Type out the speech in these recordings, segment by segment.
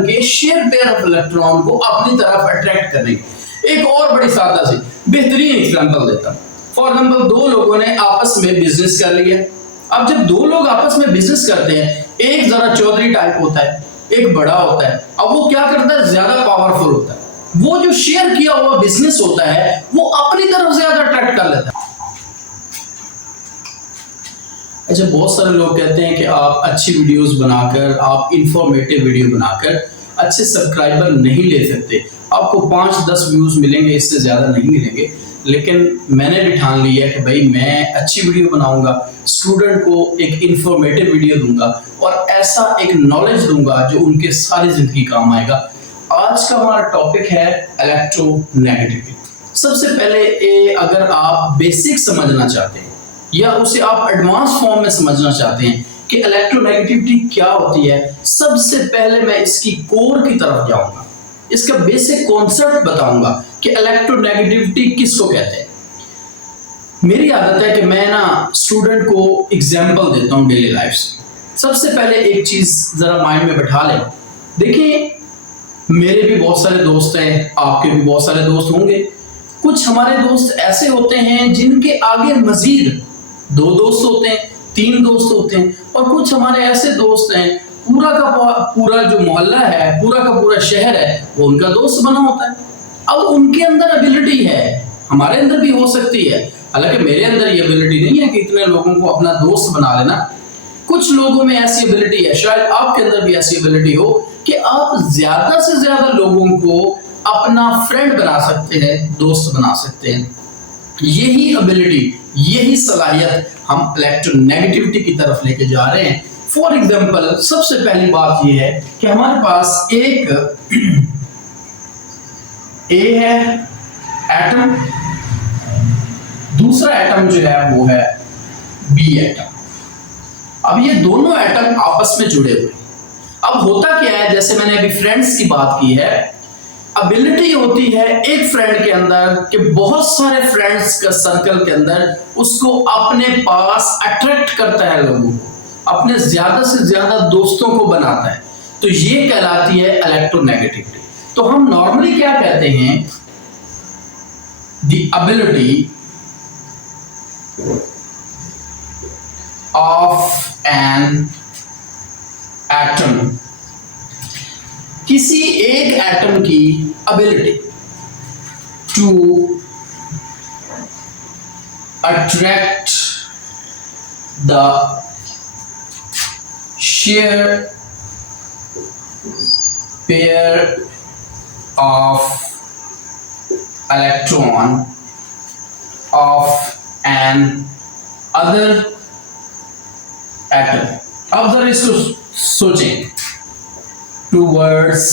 के share pair of electron को अपनी तरफ अट्रैक्ट करने की। एक और बड़ी सादा सी बेहतरीन एग्जांपल देता हूं। फॉर एग्जांपल, दो लोगों ने आपस में बिजनेस कर लिया। अब जब दो लोग आपस में बिजनेस करते हैं, एक जरा चौधरी टाइप होता है, एक बड़ा होता है। अब वो क्या करता है, ज्यादा पावरफुल होता है। वो जो शेयर किया हुआ बिजनेस होता है वो अपनी तरफ ज्यादा अट्रैक्ट कर लेता है। अच्छा, बहुत सारे लोग कहते हैं कि आप अच्छी वीडियोस बनाकर, आप इंफॉर्मेटिव वीडियो बनाकर अच्छे सब्सक्राइबर नहीं ले सकते, आपको 5-10 व्यूज मिलेंगे, इससे ज्यादा नहीं मिलेंगे। लेकिन मैंने भी ठान लिया है कि भाई मैं अच्छी वीडियो बनाऊंगा, स्टूडेंट को एक इंफॉर्मेटिव वीडियो दूंगा और ऐसा एक नॉलेज दूंगा जो उनके सारी जिंदगी काम आएगा। आज का हमारा टॉपिक है इलेक्ट्रोनेगेटिविटी। सबसे पहले अगर आप बेसिक समझना चाहते हैं या उसे आप एडवांस फॉर्म में समझना चाहते हैं कि इलेक्ट्रोनेगेटिविटी क्या होती है, सबसे पहले मैं इसकी कोर की तरफ जाऊंगा, इसका बेसिक कॉन्सेप्ट बताऊंगा कि इलेक्ट्रोनेगेटिविटी किसको कहते हैं। मेरी आदत है कि मैं ना स्टूडेंट को एग्जांपल देता हूं डेली लाइफ से। सबसे पहले एक चीज जरा माइंड में बैठा लें। देखिए, मेरे भी बहुत सारे दोस्त हैं, आपके भी बहुत सारे दोस्त होंगे। कुछ हमारे दोस्त ऐसे होते हैं जिनके आगे मजीद 2 दोस्त होते हैं, 3 दोस्त होते हैं, और कुछ हमारे ऐसे दोस्त हैं पूरा का पूरा जो मोहल्ला है, पूरा का पूरा शहर है, वो उनका दोस्त बना होता है। अब उनके अंदर एबिलिटी है, हमारे अंदर भी हो सकती है। हालांकि मेरे अंदर ये एबिलिटी नहीं है कि इतने लोगों को अपना दोस्त बना लेना। कुछ लोगों में ऐसी एबिलिटी है, शायद आपके अंदर भी ऐसी एबिलिटी हो कि आप ज्यादा से ज्यादा लोगों को अपना फ्रेंड बना सकते हैं, दोस्त बना सकते हैं। यही एबिलिटी, यही सलाहियत हम इलेक्ट्रोनेगेटिविटी की तरफ लेके जा रहे हैं। फॉर एग्जाम्पल, सबसे पहली बात यह है कि हमारे पास एक ए है एटम, दूसरा एटम जो है वो है बी एटम। अब ये दोनों एटम आपस में जुड़े हुए हैं। अब होता क्या है, जैसे मैंने अभी फ्रेंड्स की बात की है, एबिलिटी होती है एक फ्रेंड के अंदर कि बहुत सारे फ्रेंड्स का सर्कल के अंदर उसको अपने पास अट्रैक्ट करता है, लोगों को अपने ज्यादा से ज्यादा दोस्तों को बनाता है। तो ये कहलाती है इलेक्ट्रोनेगेटिविटी। तो हम नॉर्मली क्या कहते हैं, the ability of an atom, किसी एक एटम की ability to attract the share pair of electron of an other atom। अब जरा इसको सोचें, towards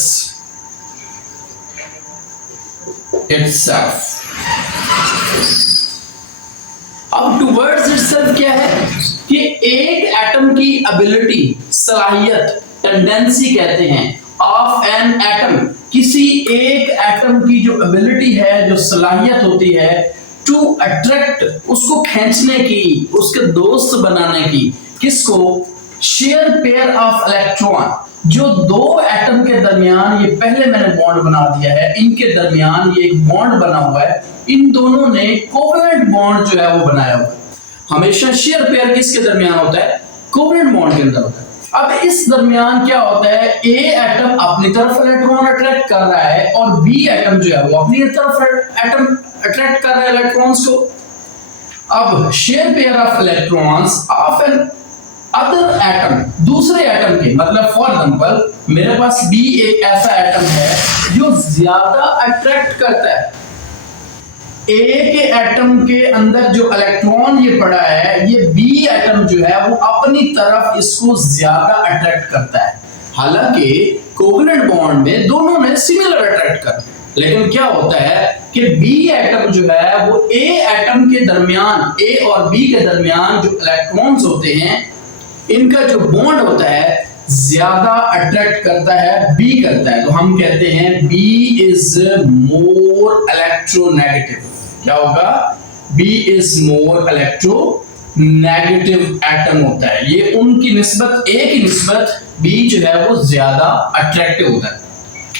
itself। अब towards itself क्या है कि एक एटम की एबिलिटी, सलाहियत, टेंडेंसी कहते हैं, ऑफ एन एटम, किसी एक एटम की जो एबिलिटी है, जो सलाहियत होती है, टू अट्रैक्ट, उसको खींचने की, उसके दोस्त बनाने की। किसको? शेयर पेयर ऑफ इलेक्ट्रॉन, जो दो एटम के दरमियान, ये पहले मैंने बॉन्ड बना दिया है, इनके दरमियान ये एक बॉन्ड बना हुआ है। इन दोनों ने कोवेलेंट बॉन्ड जो है वो बनाया हुआ है। हमेशा शेयर पेयर किसके दरमियान होता है? कोवेलेंट बॉन्ड के अंदर होता है। अब इस दरमियान क्या होता है, ए एटम अपनी तरफ इलेक्ट्रॉन अट्रैक्ट कर रहा है और बी एटम जो है वो अपनी तरफ एटम अट्रैक्ट कर रहा है इलेक्ट्रॉन्स को। अब share pair of electrons of an other atom, दूसरे एटम के, मतलब फॉर एग्जांपल मेरे पास बी एक ऐसा एटम है जो ज्यादा अट्रैक्ट करता है। ए के एटम के अंदर जो इलेक्ट्रॉन ये पड़ा है, ये बी एटम जो है वो अपनी तरफ इसको ज्यादा अट्रैक्ट करता है। हालांकि कोवेलेंट बॉन्ड में दोनों ने सिमिलर अट्रैक्ट करते हैं, लेकिन क्या होता है कि बी एटम जो है वो ए एटम के दरमियान, ए और बी के दरमियान जो इलेक्ट्रॉन्स होते हैं, इनका जो बॉन्ड होता है ज्यादा अट्रैक्ट करता है, बी करता है। तो हम कहते हैं बी इज मोर इलेक्ट्रोनेगेटिव। क्या होगा? B is more electronegative atom होता है। ये उनकी निस्बत, ए की निस्बत बी जो है वो ज्यादा अट्रैक्टिव होता है।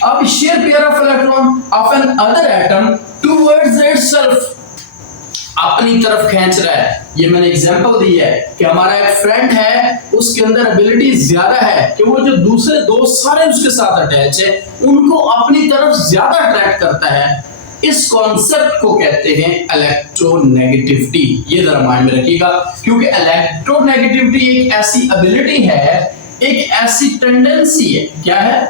अब share pair of electron of an other atom towards itself, अपनी तरफ खींच रहा है। ये मैंने एग्जांपल दी है कि हमारा एक फ्रेंड है, उसके अंदर एबिलिटी ज्यादा है कि वो जो दूसरे दोस्त सारे उसके साथ अटैच है उनको अपनी तरफ ज्यादा अट्रैक्ट करता है। इस कॉन्सेप्ट को कहते हैं इलेक्ट्रोनेगेटिविटी। ये जरा माइंड में रखिएगा, क्योंकि इलेक्ट्रोनेगेटिविटी एक ऐसी एबिलिटी है, एक ऐसी टेंडेंसी है। क्या है?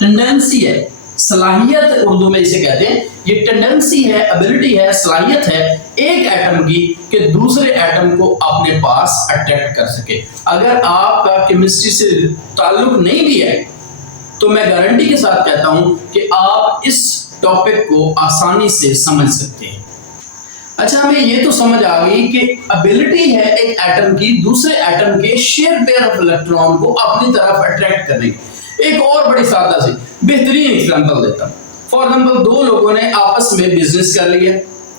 टेंडेंसी है, सलाहियत उर्दू में इसे कहते हैं। ये टेंडेंसी है, एबिलिटी है, सलाहियत है एक एटम की कि दूसरे एटम को अपने पास अट्रैक्ट कर सके। अगर आपका केमिस्ट्री से ताल्लुक नहीं भी है तो मैं गारंटी के साथ कहता हूं कि आप इस टॉपिक को आसानी से समझ सकते हैं। अच्छा, हमें ये तो समझ आ गई कि एबिलिटी है एक एटम की दूसरे एटम के शेयर पेयर ऑफ इलेक्ट्रॉन को अपनी तरफ अट्रैक्ट करने की। एक और बड़ी सादा सी बेहतरीन एग्जांपल देता हूं। फॉर एग्जांपल, दो लोगों ने आपस में बिजनेस कर लिया।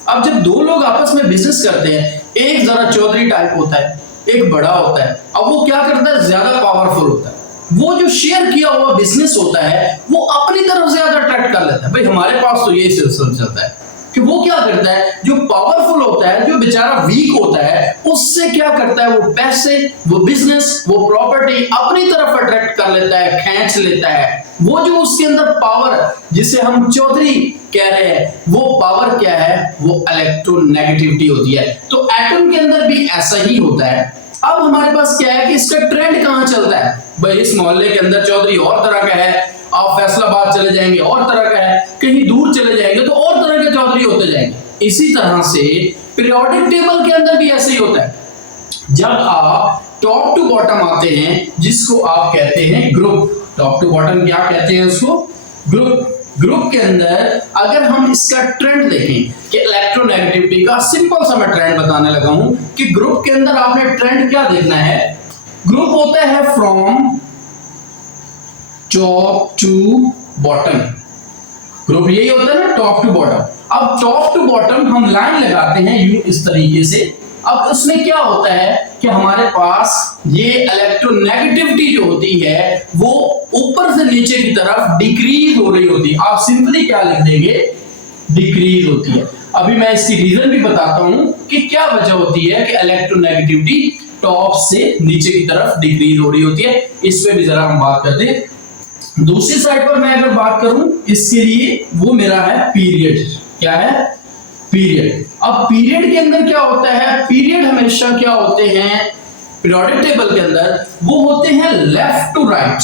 अब जब दो लोग आपस में बिजनेस करते हैं, एक जरा चौधरी टाइप होता है, एक बड़ा होता है। अब वो क्या करता है? ज्यादा पावरफुल होता है। वो जो शेयर किया हुआ बिजनेस होता है वो अपनी तरफ ज्यादा अट्रैक्ट कर लेता है। भाई हमारे पास तो यही सिलसिला चलता है कि वो क्या करता है, जो पावरफुल होता है, जो बेचारा वीक होता है, उससे क्या करता है, वो पैसे, वो बिजनेस, वो प्रॉपर्टी अपनी तरफ अट्रैक्ट कर लेता है, खींच लेता है। वो जो उसके अंदर पावर, जिसे हम चौधरी कह रहे हैं, वो पावर क्या है? वो इलेक्ट्रोनेगेटिविटी होती है। तो एटम के अंदर भी ऐसा ही होता है। अब हमारे पास क्या है कि इसका ट्रेंड कहां चलता है? भाई इस मोहल्ले के अंदर चौधरी और तरह का है, आप फैसलाबाद चले जाएंगे और तरह का है, कहीं दूर चले जाएंगे तो और तरह के चौधरी होते जाएंगे। इसी तरह से पीरियोडिक टेबल के अंदर भी ऐसे ही होता है। जब आप टॉप टू बॉटम आते हैं, जिसको आप कहते हैं ग्रुप, टॉप टू बॉटम क्या कहते हैं उसको? ग्रुप। ग्रुप के अंदर अगर हम इसका ट्रेंड देखें कि इलेक्ट्रोनेगेटिविटी का, सिंपल सा मैं ट्रेंड बताने लगा हूं कि ग्रुप के अंदर आपने ट्रेंड क्या देखना है? ग्रुप होता है from top to bottom. Group यही होता है ना, टॉप टू बॉटम। अब टॉप टू बॉटम हम लाइन लगाते हैं यूं इस तरीके से। अब उसमें क्या होता है कि हमारे पास ये इलेक्ट्रोनेगेटिविटी जो होती है वो ऊपर से नीचे की तरफ डिक्रीज हो रही होती है। आप सिंपली क्या लिख देंगे? डिक्रीज होती है। अभी मैं इसकी रीजन भी बताता हूं कि क्या वजह होती है कि इलेक्ट्रोनेगेटिविटी टॉप से नीचे की तरफ डिक्रीज हो रही होती है। इस पे भी जरा हम बात करते हैं। दूसरी साइड पर मैं अगर बात करूं, इसके लिए वो मेरा है पीरियड। क्या है? पीरियड। अब पीरियड के अंदर क्या होता है? पीरियड हमेशा क्या होते हैं पीरियोडिक टेबल के अंदर? वो होते हैं लेफ्ट टू राइट।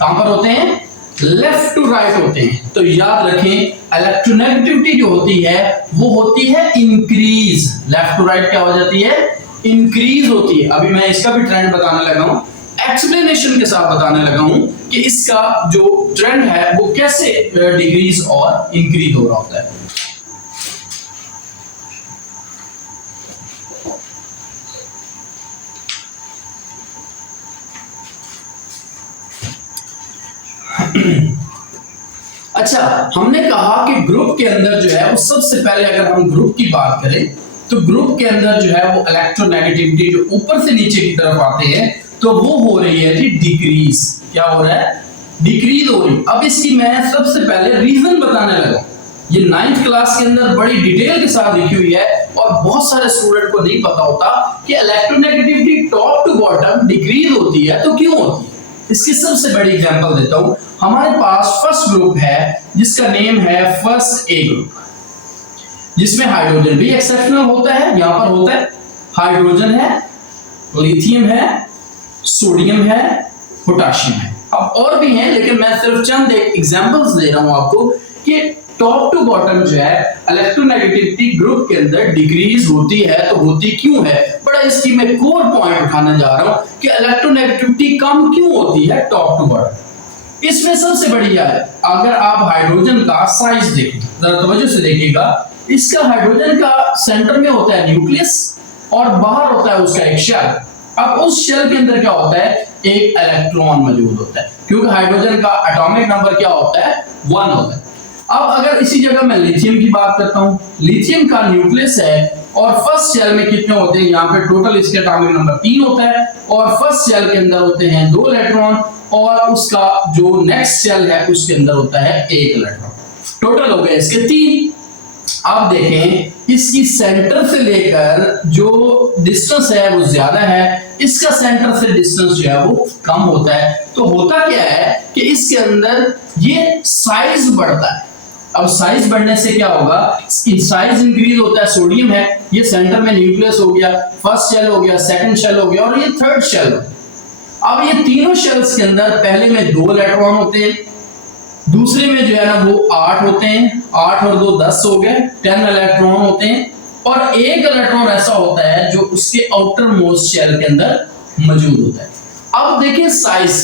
कहां पर होते हैं? लेफ्ट टू राइट होते हैं। तो याद रखें, इलेक्ट्रोनेगेटिविटी जो होती है वो होती है इंक्रीज। लेफ्ट टू राइट क्या हो जाती है? इंक्रीज होती है। अभी मैं इसका भी ट्रेंड बताने लगा हूं, एक्सप्लेनेशन के साथ बताने लगा हूं कि इसका जो ट्रेंड है वो कैसे डिक्रीज और इंक्रीज हो रहा होता है। अच्छा, हमने कहा कि ग्रुप के अंदर जो है वो सबसे पहले अगर हम ग्रुप की बात करें तो ग्रुप के अंदर जो है वो इलेक्ट्रोनेगेटिविटी जो ऊपर से नीचे की तरफ आते हैं तो वो हो रही है जी डिक्रीज। क्या हो रहा है? डिक्रीज हो रही। अब इसकी मैं सबसे पहले रीजन बताने लगा। ये 9th क्लास के अंदर बड़ी डिटेल के साथ लिखी हुई है और बहुत सारे स्टूडेंट को नहीं पता होता कि electronegativity top to bottom decrease होती है तो क्यों होती है। इसकी सबसे बड़ी एग्जांपल देता हूं। हमारे पास फर्स्ट ग्रुप है जिसका नेम है फर्स्ट ए ग्रुप, जिसमें हाइड्रोजन भी एक्सेप्शनल होता है। यहां पर होता है हाइड्रोजन है, लिथियम है, सोडियम है, पोटेशियम है। अब और भी हैं लेकिन मैं सिर्फ चंद एग्जांपल्स दे रहा हूं आपको कि टॉप टू बॉटम जो है इलेक्ट्रोनेगेटिविटी ग्रुप के अंदर डिक्रीज होती है तो होती क्यों है। बड़ा इसकी मैं कोर पॉइंट उठाने जा रहा हूं कि इलेक्ट्रोनेगेटिविटी कम क्यों होती है टॉप टू बॉटम। इसमें सबसे बड़ी है, अगर आप हाइड्रोजन का साइज देखें, जरा तवज्जो से देखिएगा, इसका हाइड्रोजन का सेंटर में होता है न्यूक्लियस और बाहर होता है उसका एक शेल। अब उस शेल के अंदर क्या होता है? एक इलेक्ट्रॉन मौजूद होता है, क्योंकि हाइड्रोजन का एटॉमिक नंबर क्या होता है? 1 होता है। अब अगर इसी जगह मैं लिथियम की बात करता हूं, लिथियम का न्यूक्लियस है और फर्स्ट शेल में कितने होते हैं, यहाँ पे टोटल इसके एटॉमिक नंबर 3 होता है और फर्स्ट शेल के अंदर होते हैं 2 इलेक्ट्रॉन और उसका जो नेक्स्ट शेल है उसके अंदर होता है 1 इलेक्ट्रॉन। टोटल हो गए इसके 3। आप देखें इसकी सेंटर से लेकर जो डिस्टेंस है वो ज्यादा है, इसका सेंटर से डिस्टेंस जो है वो कम होता है। तो होता क्या है कि इसके अंदर ये साइज बढ़ता है। अब साइज बढ़ने से क्या होगा, साइज इंक्रीज होता है। सोडियम है, ये सेंटर में न्यूक्लियस हो गया, फर्स्ट शेल हो गया, सेकंड शेल हो गया और ये थर्ड शेल हो गया। अब ये तीनों शेल्स के अंदर पहले में 2 इलेक्ट्रॉन होते हैं, दूसरे में जो है ना वो 8 होते हैं, 8 और 2 10 हो गए, 10 इलेक्ट्रॉन होते हैं और 1 इलेक्ट्रॉन ऐसा होता है जो उसके आउटर मोस्ट शेल के अंदर मौजूद होता है। अब देखिए साइज,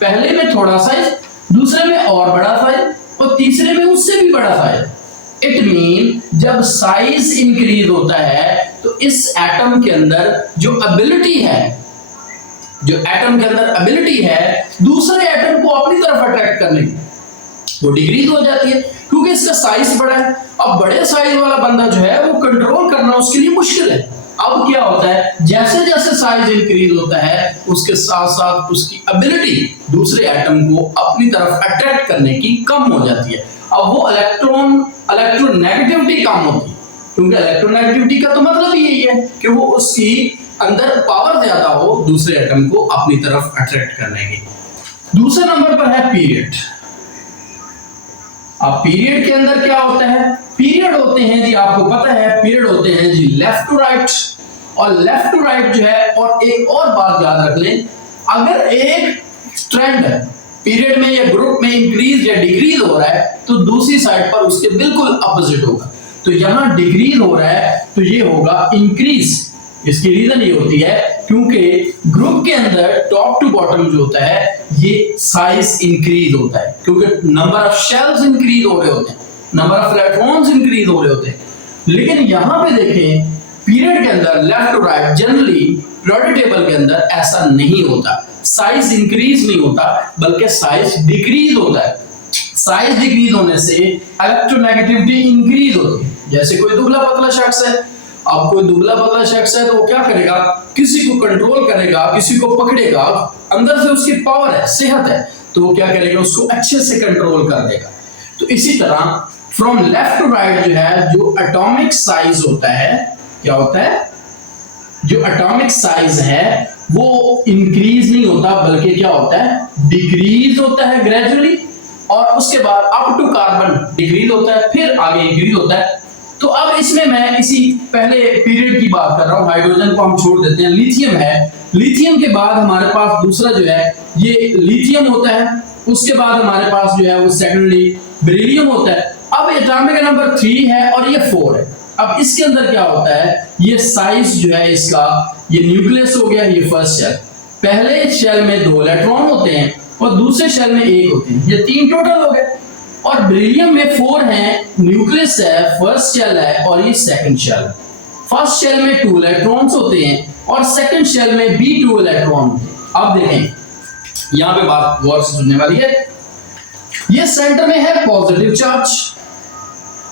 पहले में थोड़ा साइज, दूसरे में और बड़ा साइज और तीसरे में उससे भी बड़ा साइज। इट मीन जब साइज इंक्रीज होता है तो इस एटम के अंदर जो एबिलिटी है, जो एटम के अंदर एबिलिटी है दूसरे एटम को अपनी तरफ अट्रैक्ट करने की, वो डिक्रीज हो जाती है क्योंकि इसका साइज बड़ा है। अब बड़े साइज वाला बंदा जो है वो कंट्रोल करना उसके लिए मुश्किल है। अब क्या होता है, जैसे जैसे साइज इंक्रीज होता है उसके साथ साथ उसकी एबिलिटी दूसरे एटम को अपनी तरफ अट्रैक्ट करने की कम हो जाती है। अब वो इलेक्ट्रोनेगेटिविटी कम होती है क्योंकि इलेक्ट्रोनेगेटिविटी का तो मतलब यही है कि वो उसकी अंदर पावर ज्यादा हो दूसरे एटम को अपनी तरफ अट्रैक्ट करने की। दूसरे नंबर पर है पीरियड। अब पीरियड के अंदर क्या होता है, पीरियड होते हैं जी, आपको पता है पीरियड होते हैं जी लेफ्ट टू राइट, और लेफ्ट टू राइट जो है, और एक और बात याद रख लें, अगर एक स्ट्रैंड पीरियड में या ग्रुप में इंक्रीज या डिक्रीज हो रहा है तो दूसरी साइड पर उसके बिल्कुल अपोजिट होगा। तो यहां डिक्रीज हो रहा है तो ये होगा इंक्रीज। इसकी रीजन ये होती है क्योंकि ग्रुप के अंदर टॉप टू बॉटम जो होता है ये साइज इंक्रीज होता है क्योंकि नंबर ऑफ शेल्स इंक्रीज हो रहे होते हैं, नंबर ऑफ इलेक्ट्रॉन्स इंक्रीज हो रहे होते हैं। लेकिन यहां पे देखें पीरियड के अंदर left to right generally periodic table के अंदर ऐसा नहीं होता, साइज इंक्रीज नहीं होता बल्कि साइज डिक्रीज होता है। साइज डिक्रीज होने से इलेक्ट्रोनेगेटिविटी इंक्रीज होती है। जैसे कोई दुबला पतला शख्स है, अब कोई दुबला पतला शख्स है तो वो क्या करेगा, किसी को कंट्रोल करेगा, किसी को पकड़ेगा, अंदर से उसकी पावर है, सेहत है, तो वो क्या करेगा, उसको अच्छे से कंट्रोल कर देगा। तो इसी तरह फ्रॉम लेफ्ट टू राइट जो है जो एटॉमिक साइज होता है, क्या होता है, जो एटॉमिक साइज है वो इंक्रीज नहीं होता बल्कि क्या होता है, डिक्रीज होता है ग्रेजुअली, और उसके बाद अप टू कार्बन डिक्रीज होता है, फिर आगे इंक्रीज होता है। तो अब इसमें मैं इसी पहले पीरियड की बात कर रहा हूं, हाइड्रोजन को हम छोड़ देते हैं, लिथियम है, लिथियम के बाद हमारे पास दूसरा जो है ये लिथियम होता है, उसके बाद हमारे पास जो है वो सेकेंडली बेरिलियम होता है। अब एटॉमिक नंबर 3 है और ये 4 है। अब इसके अंदर क्या होता है, ये साइज जो है इसका, ये न्यूक्लियस हो गया, ये फर्स्ट शेल, पहले शेल में 2 इलेक्ट्रॉन होते हैं और दूसरे शेल में 1 होते हैं, ये 3 टोटल हो गए। और बेरिलियम में 4 है, न्यूक्लियस है, फर्स्ट शेल है और ये सेकंड शेल है। फर्स्ट शेल में 2 इलेक्ट्रॉन्स होते हैं और सेकंड शेल में भी 2 इलेक्ट्रॉन होते हैं। अब देखें यहां पे बात गौर से सुनने वाली है, ये सेंटर में है पॉजिटिव चार्ज,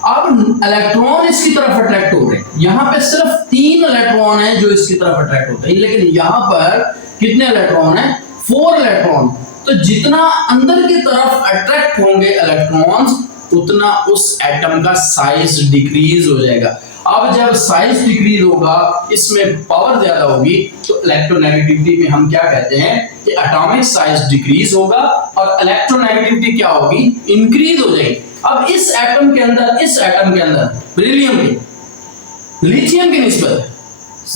अब इलेक्ट्रॉन इसकी तरफ अट्रैक्ट हो रहे हैं, यहां पे सिर्फ 3 इलेक्ट्रॉन है जो इसकी तरफ अट्रैक्ट होते हैं, लेकिन यहां पर कितने इलेक्ट्रॉन है, 4 इलेक्ट्रॉन। तो जितना अंदर की तरफ अट्रैक्ट होंगे इलेक्ट्रॉन्स उतना उस एटम का साइज डिक्रीज हो जाएगा। अब जब साइज डिक्रीज होगा, इसमें पावर ज्यादा होगी, तो इलेक्ट्रोनेगेटिविटी में हम क्या कहते हैं कि एटॉमिक साइज डिक्रीज होगा और इलेक्ट्रोनेगेटिविटी क्या होगी, इंक्रीज हो जाएगी। अब इस एटम के अंदर बेरिलियम की लिथियम की निस्बत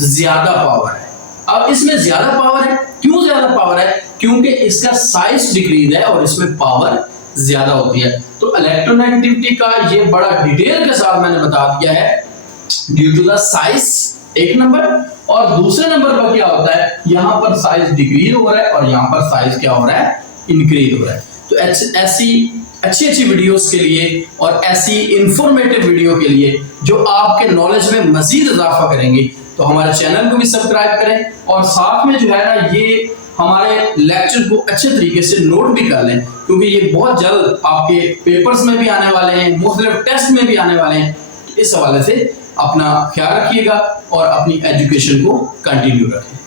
ज्यादा पावर है। अब इसमें ज्यादा पावर है, क्यों ज्यादा पावर है, क्योंकि इसका साइज डिक्रीज है और इसमें पावर ज्यादा होती है। तो इलेक्ट्रोनेगेटिविटी का ये बड़ा डिटेल के साथ मैंने बता दिया है ड्यू टू द साइज, एक नंबर, और दूसरे नंबर पर क्या होता है, यहां पर साइज डिक्रीज हो रहा है और यहां पर साइज क्या हो रहा है, इंक्रीज हो रहा है। तो ऐसी अच्छी वीडियोस के लिए और ऐसी इंफॉर्मेटिव वीडियो के लिए जो आपके नॉलेज में मजीद इजाफा करेंगे, तो हमारे चैनल को भी सब्सक्राइब करें और साथ में जो है ना ये हमारे लेक्चर को अच्छे तरीके से नोट भी कर लें, क्योंकि ये बहुत जल्द आपके पेपर्स में भी आने वाले हैं, मुख्तलिफ टेस्ट में भी आने वाले हैं। इस हवाले से अपना ख्याल रखिएगा और अपनी एजुकेशन को कंटिन्यू रखें।